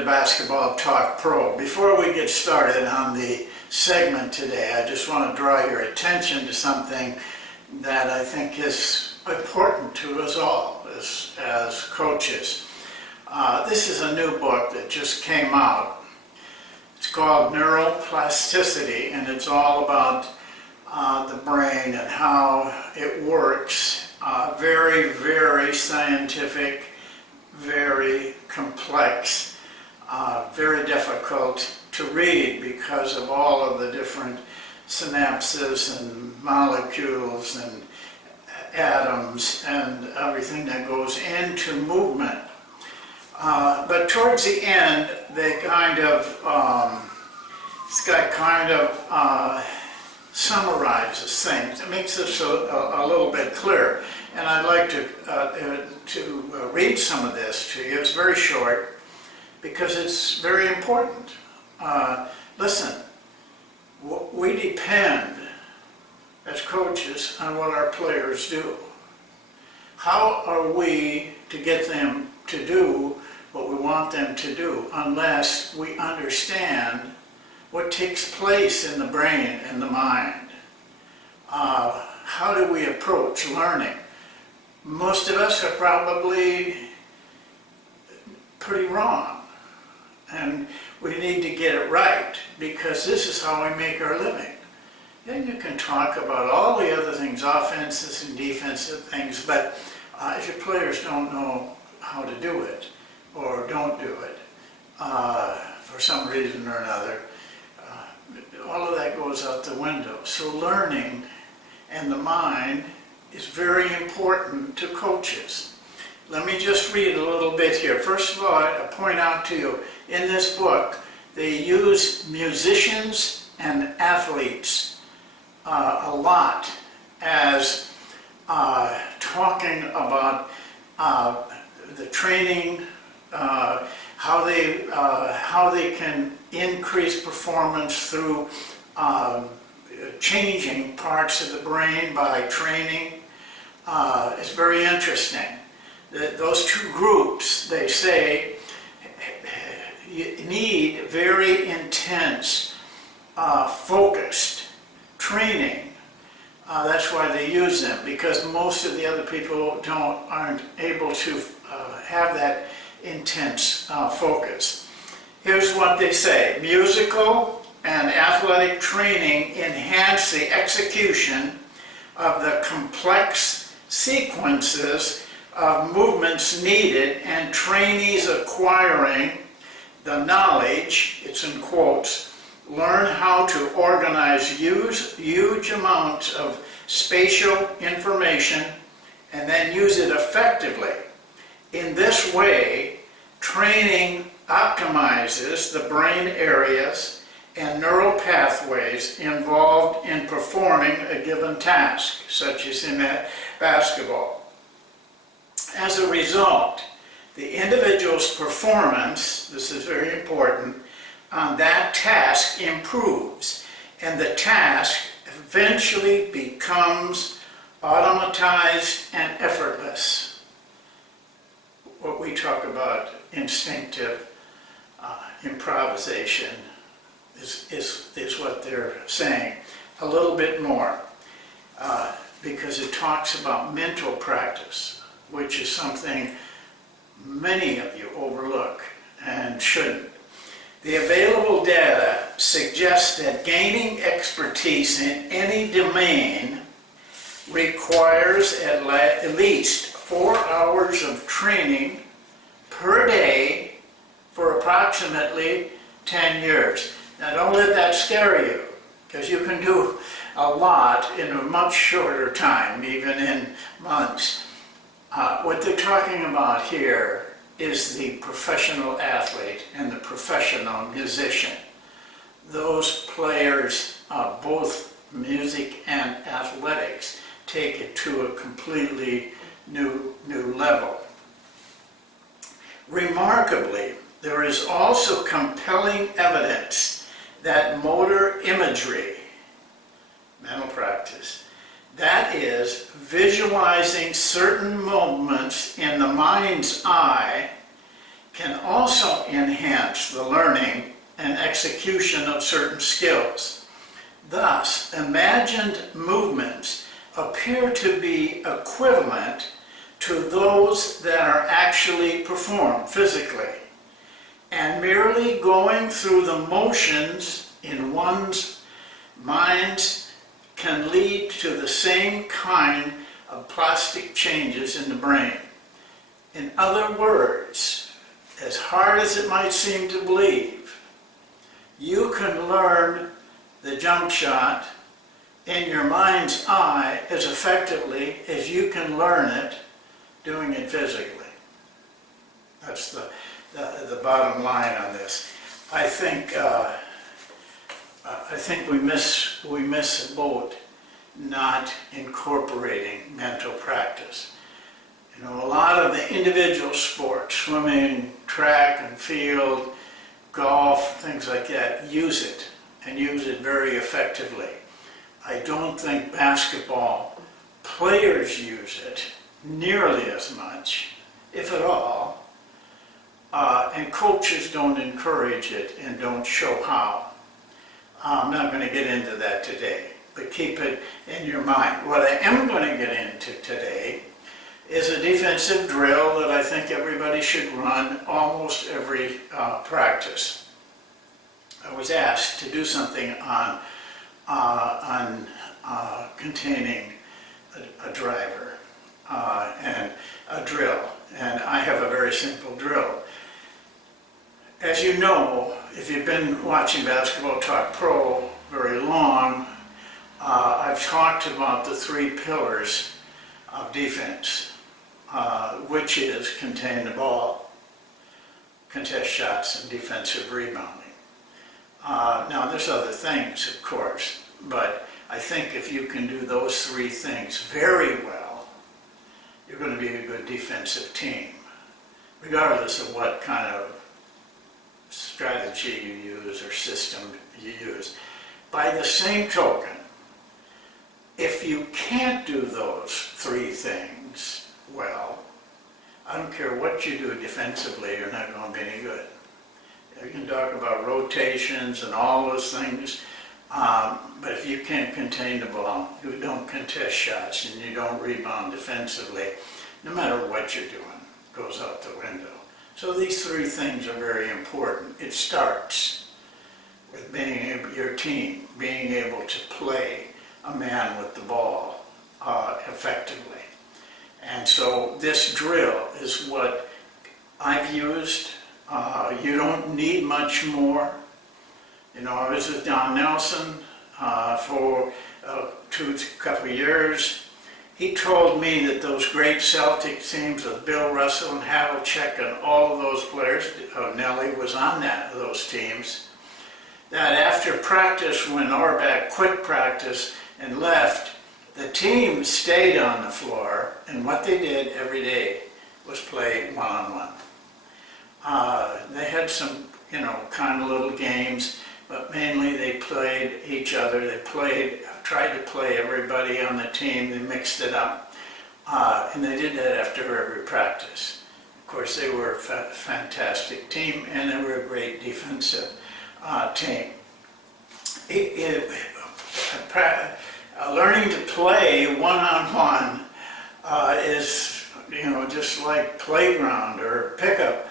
to Basketball Talk Pro. Before we get started on the segment today, I just want to draw your attention to something that I think is important to us all as coaches. This is a new book that just came out. It's called Neuroplasticity, and it's all about the brain and how it works. Very, very scientific, very complex, very difficult to read because of all of the different synapses and molecules and atoms and everything that goes into movement. But towards the end, they this guy kind of summarizes things. It makes this a little bit clearer. And I'd like to read some of this to you. It's very short because it's very important. Listen, we depend as coaches on what our players do. How are we to get them to do what we want them to do unless we understand what takes place in the brain and the mind? How do we approach learning? Most of us are probably pretty wrong, and we need to get it right because this is how we make our living. Then you can talk about all the other things, offenses and defensive things, but if your players don't know how to do it or don't do it for some reason or another, all of that goes out the window. So learning and the mind is very important to coaches. Let me just read a little bit here. First of all, I point out to you, in this book, they use musicians and athletes a lot as talking about the training, how they can increase performance through changing parts of the brain by training. It's very interesting. Those two groups, they say, need very intense, focused training. That's why they use them, because most of the other people aren't able to have that intense focus. Here's what they say. Musical and athletic training enhance the execution of the complex sequences of movements needed, and trainees acquiring the knowledge, it's in quotes, learn how to organize huge amounts of spatial information and then use it effectively. In this way, training optimizes the brain areas and neural pathways involved in performing a given task, such as in basketball. As a result, the individual's performance, this is very important, on that task improves, and the task eventually becomes automatized and effortless. What we talk about instinctive improvisation is what they're saying. A little bit more, because it talks about mental practice, which is something many of you overlook and shouldn't. The available data suggests that gaining expertise in any domain requires at least 4 hours of training per day for approximately 10 years. Now don't let that scare you, because you can do a lot in a much shorter time, even in months. What they're talking about here is the professional athlete and the professional musician. Those players, both music and athletics, take it to a completely new level. Remarkably, there is also compelling evidence that motor imagery, mental practice, that is, visualizing certain moments in the mind's eye, can also enhance the learning and execution of certain skills. Thus, imagined movements appear to be equivalent to those that are actually performed physically, and merely going through the motions in one's mind can lead to the same kind of plastic changes in the brain. In other words, as hard as it might seem to believe, you can learn the jump shot in your mind's eye as effectively as you can learn it doing it physically. That's the bottom line on this. I think we miss a boat not incorporating mental practice. You know, a lot of the individual sports, swimming, track and field, golf, things like that, use it and use it very effectively. I don't think basketball players use it nearly as much, if at all, and coaches don't encourage it and don't show how. I'm not going to get into that today, but keep it in your mind. What I am going to get into today is a defensive drill that I think everybody should run almost every practice. I was asked to do something on containing a driver and a drill, and I have a very simple drill. As you know, if you've been watching Basketball Talk Pro very long, I've talked about the three pillars of defense, which is contain the ball, contest shots, and defensive rebounding. Now, there's other things, of course, but I think if you can do those three things very well, you're going to be a good defensive team, regardless of what kind of strategy you use or system you use. By the same token, if you can't do those three things well, I don't care what you do defensively, you're not going to be any good. You can talk about rotations and all those things, but if you can't contain the ball, you don't contest shots, and you don't rebound defensively, no matter what you're doing, it goes out the window. So these three things are very important. It starts with your team being able to play a man with the ball effectively. And so this drill is what I've used. You don't need much more. You know, I was with Don Nelson for a couple of years. He told me that those great Celtic teams with Bill Russell and Havlicek and all of those players, Nelly was on those teams, that after practice, when Auerbach quit practice and left, the team stayed on the floor, and what they did every day was play one-on-one. They had some, kind of little games, but mainly they played each other. They tried to play everybody on the team. They mixed it up, and they did that after every practice. Of course, they were a fantastic team, and they were a great defensive team. Learning to play one-on-one is, just like playground or pickup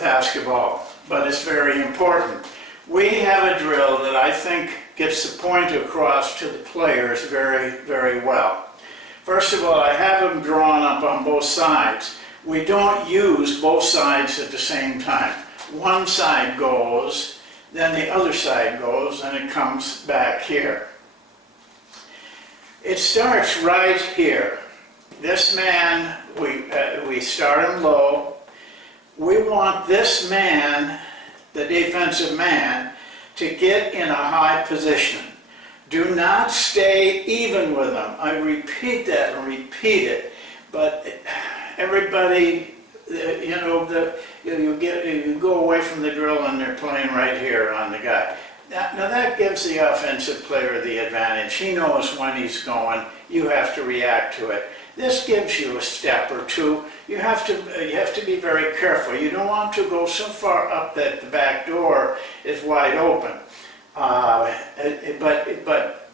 basketball, but it's very important. We have a drill that I think gets the point across to the players very, very well. First of all, I have them drawn up on both sides. We don't use both sides at the same time. One side goes, then the other side goes, and it comes back here. It starts right here. This man, we start him low. We want this man, the defensive man, to get in a high position. Do not stay even with him. I repeat that and repeat it. But everybody, you go away from the drill and they're playing right here on the guy. Now that gives the offensive player the advantage. He knows when he's going. You have to react to it. This gives you a step or two. You have to be very careful. You don't want to go so far up that the back door is wide open, but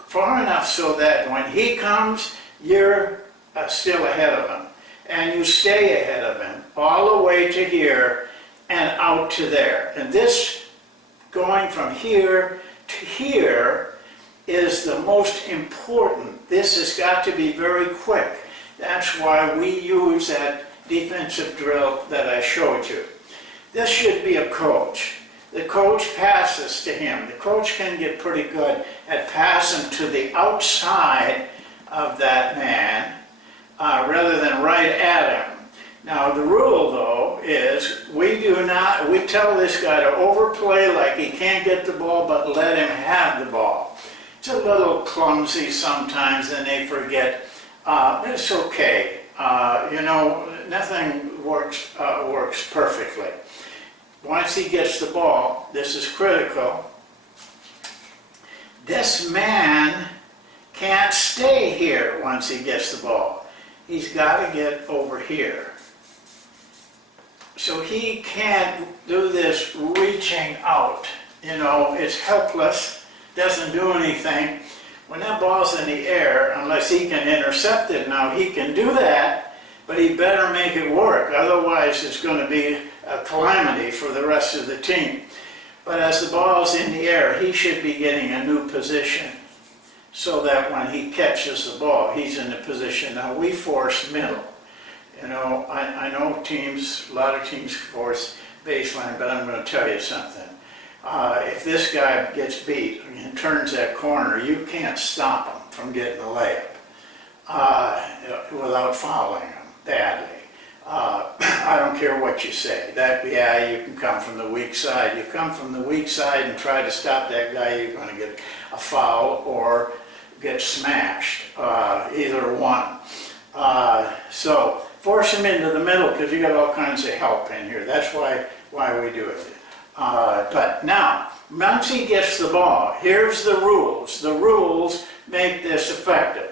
far enough so that when he comes, you're still ahead of him, and you stay ahead of him all the way to here and out to there. And this going from here to here is the most important. This has got to be very quick. That's why we use that defensive drill that I showed you. This should be a coach. The coach passes to him. The coach can get pretty good at passing to the outside of that man rather than right at him. Now the rule though is we tell this guy to overplay like he can't get the ball, but let him have the ball. It's a little clumsy sometimes and they forget. It's okay. Nothing works perfectly. Once he gets the ball, this is critical. This man can't stay here once he gets the ball. He's got to get over here. So he can't do this reaching out. It's helpless, doesn't do anything. When that ball's in the air, unless he can intercept it now, he can do that, but he better make it work. Otherwise, it's going to be a calamity for the rest of the team. But as the ball's in the air, he should be getting a new position so that when he catches the ball, he's in the position. Now, we force middle. I know teams, a lot of teams force baseline, but I'm going to tell you something. If this guy gets beat and turns that corner, you can't stop him from getting a layup without fouling him badly. I don't care what you say. You can come from the weak side. You come from the weak side and try to stop that guy, you're going to get a foul or get smashed, either one. So force him into the middle because you got all kinds of help in here. That's why we do it. But now, once he gets the ball, here's the rules. The rules make this effective.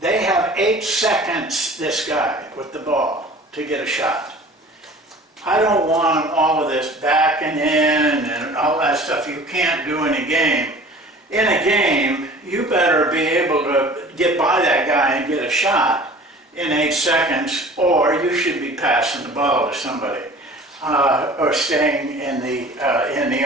They have 8 seconds, this guy, with the ball, to get a shot. I don't want all of this backing in and all that stuff you can't do in a game. In a game, you better be able to get by that guy and get a shot in 8 seconds, or you should be passing the ball to somebody. Or staying in the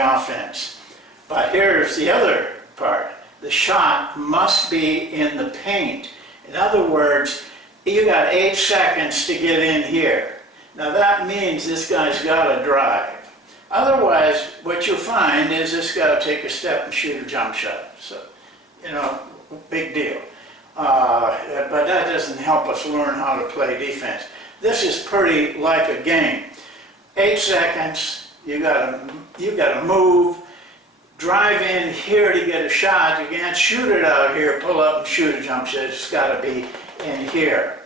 offense. But here's the other part. The shot must be in the paint. In other words, you got 8 seconds to get in here. Now that means this guy's got to drive. Otherwise, what you'll find is this guy will take a step and shoot a jump shot. So, big deal. But that doesn't help us learn how to play defense. This is pretty like a game. 8 seconds, you gotta move, drive in here to get a shot. You can't shoot it out here, pull up and shoot a jump shot. It's gotta be in here.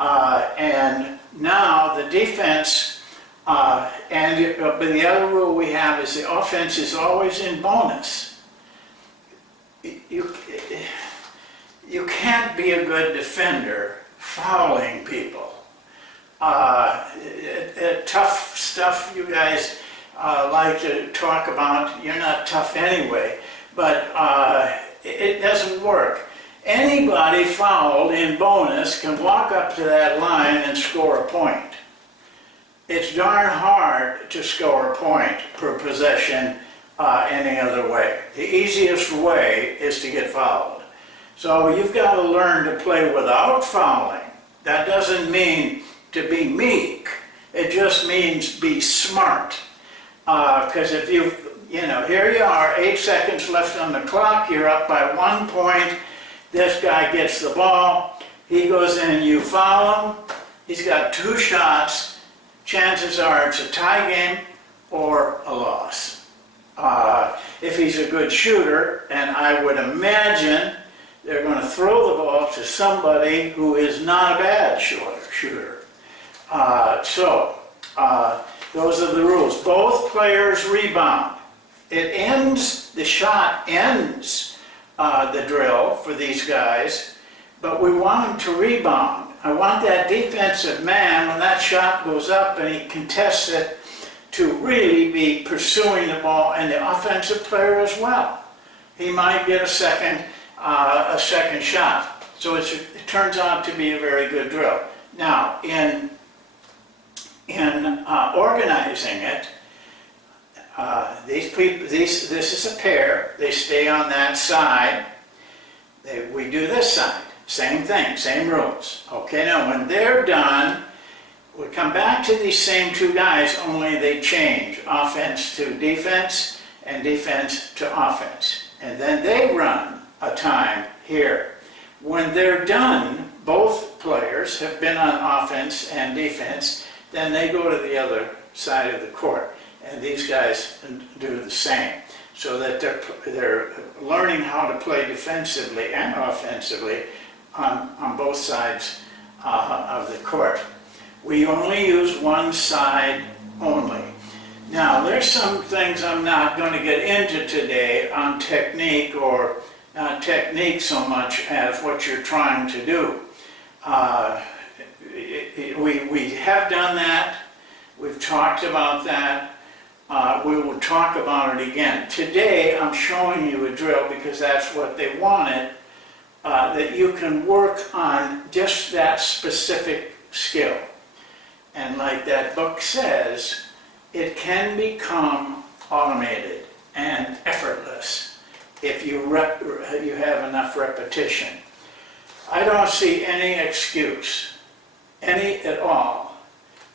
And now the defense, but the other rule we have is the offense is always in bonus. You can't be a good defender fouling people. Tough stuff you guys like to talk about. You're not tough anyway, but it doesn't work. Anybody fouled in bonus can walk up to that line and score a point. It's darn hard to score a point per possession any other way. The easiest way is to get fouled. So you've got to learn to play without fouling. That doesn't mean to be meek. It just means be smart. Because if here you are, 8 seconds left on the clock, you're up by 1 point, this guy gets the ball, he goes in, you foul him, he's got 2 shots, chances are it's a tie game or a loss. If he's a good shooter, and I would imagine they're going to throw the ball to somebody who is not a bad shooter. Those are the rules. Both players rebound. The shot ends the drill for these guys, but we want him to rebound. I want that defensive man, when that shot goes up and he contests it, to really be pursuing the ball, and the offensive player as well. He might get a second shot. So it turns out to be a very good drill. Now, in organizing it, this is a pair. They stay on that side. We do this side. Same thing, same rules. Okay, now when they're done, we come back to these same two guys, only they change offense to defense and defense to offense. And then they run a time here. When they're done, both players have been on offense and defense, then they go to the other side of the court. And these guys do the same, so that they're learning how to play defensively and offensively on both sides of the court. We only use one side only. Now, there's some things I'm not going to get into today on technique, or not technique so much as what you're trying to do. We have done that. We've talked about that. We will talk about it again. Today, I'm showing you a drill because that's what they wanted, that you can work on just that specific skill. And like that book says, it can become automated and effortless if you have enough repetition. I don't see any excuse, any at all,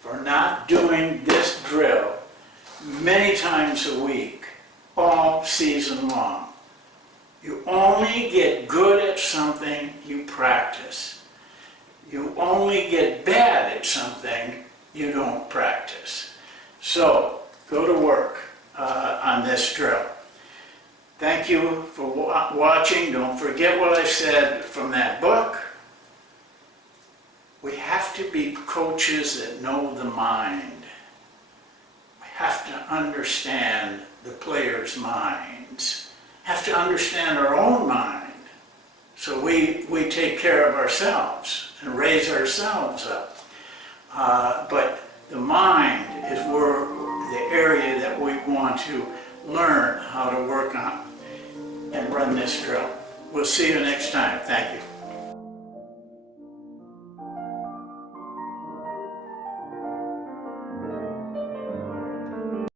for not doing this drill many times a week, all season long. You only get good at something you practice. You only get bad at something you don't practice. So, go to work on this drill. Thank you for watching. Don't forget what I said from that book. We have to be coaches that know the mind. We have to understand the players' minds. Have to understand our own mind. So we take care of ourselves and raise ourselves up. But the mind is the area that we want to learn how to work on and run this drill. We'll see you next time. Thank you.